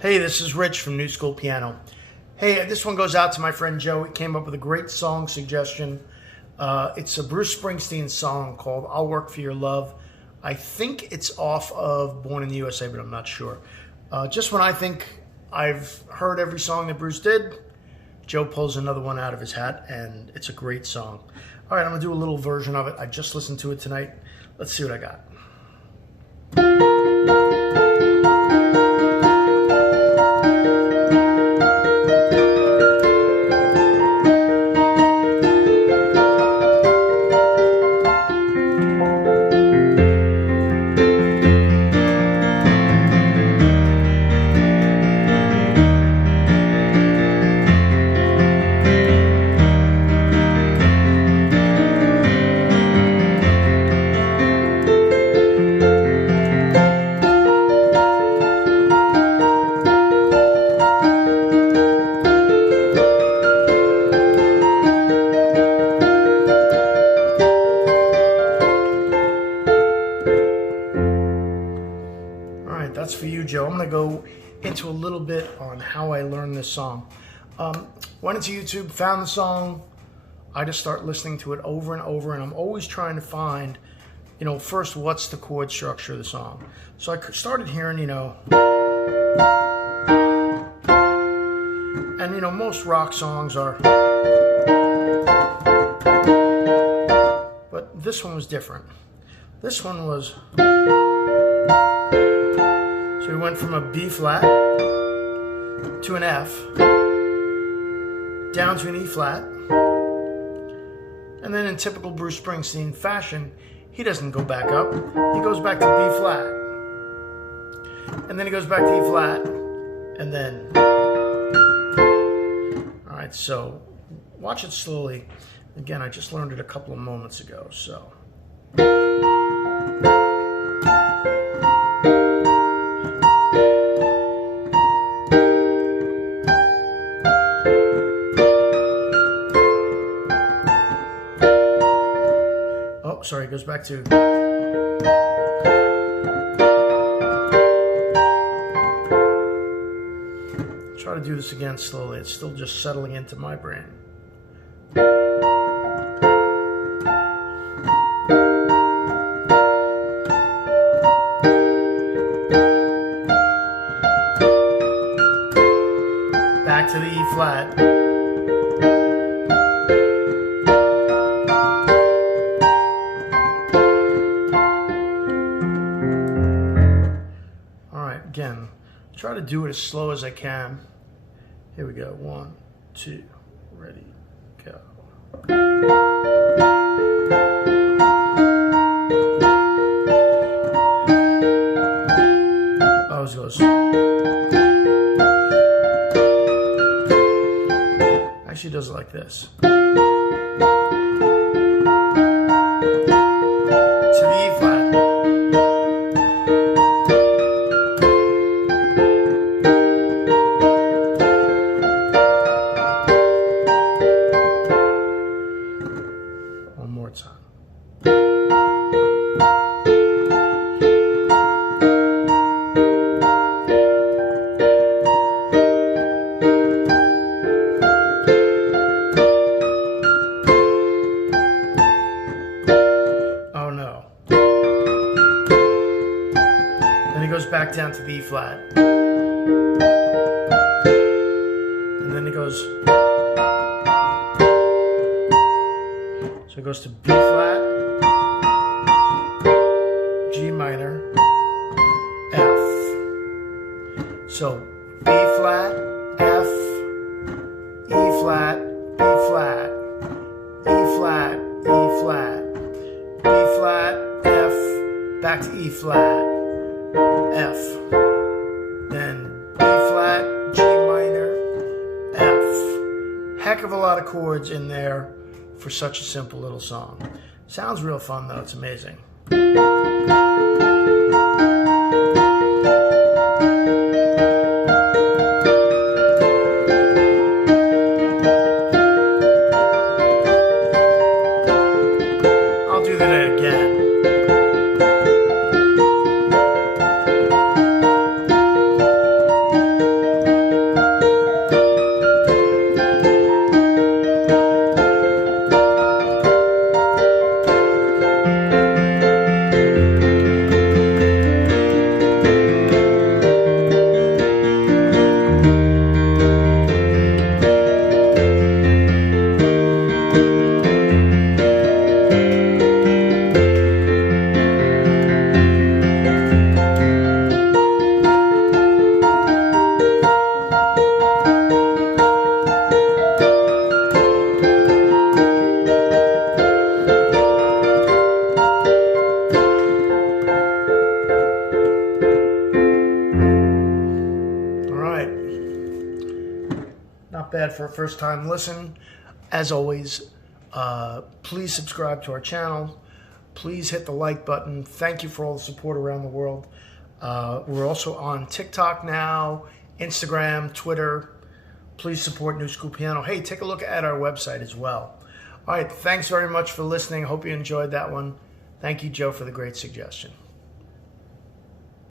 Hey, this is Rich from Newschoolpiano. Hey, this one goes out to my friend Joe. He came up with a great song suggestion. It's a Bruce Springsteen song called I'll Work for Your Love. I think it's off of Born in the USA, but I'm not sure. Just when I think I've heard every song that Bruce did, Joe pulls another one out of his hat, and it's a great song. All right, I'm going to do a little version of it. I just listened to it tonight. Let's see what I got. That's for you, Joe. I'm going to go into a little bit on how I learned this song. Went into YouTube, found the song. I just start listening to it over and over, and I'm always trying to find, first, what's the chord structure of the song. So I started hearing, and most rock songs are, but this one was different. This one was, so we went from a B flat to an F, down to an E flat, and then in typical Bruce Springsteen fashion, he doesn't go back up, he goes back to B flat, and then he goes back to E flat, and then, all right, so watch it slowly. Again, I just learned it a couple of moments ago, so. Sorry, it goes back to. Try to do this again slowly. It's still just settling into my brain. Back to the E flat. Again, try to do it as slow as I can. Here we go. 1, 2, ready, go. Always goes. Actually does it like this. To the E flat. One more time. Oh no. Then he goes back down to the E flat. And then he goes. So it goes to B flat, G minor, F. So B flat, F, E flat, B flat, E flat, E flat, B flat, F, back to E flat, F. Then B flat, G minor, F. Heck of a lot of chords in there for such a simple little song. Sounds real fun though, it's amazing. I'll do that again. right. Not bad for a first time listen. As always, please subscribe to our channel. Please hit the like button. Thank you for all the support around the world. We're also on TikTok now, Instagram, Twitter. Please support New School Piano. Hey, take a look at our website as well. All right, thanks very much for listening. Hope you enjoyed that one. Thank you, Joe, for the great suggestion.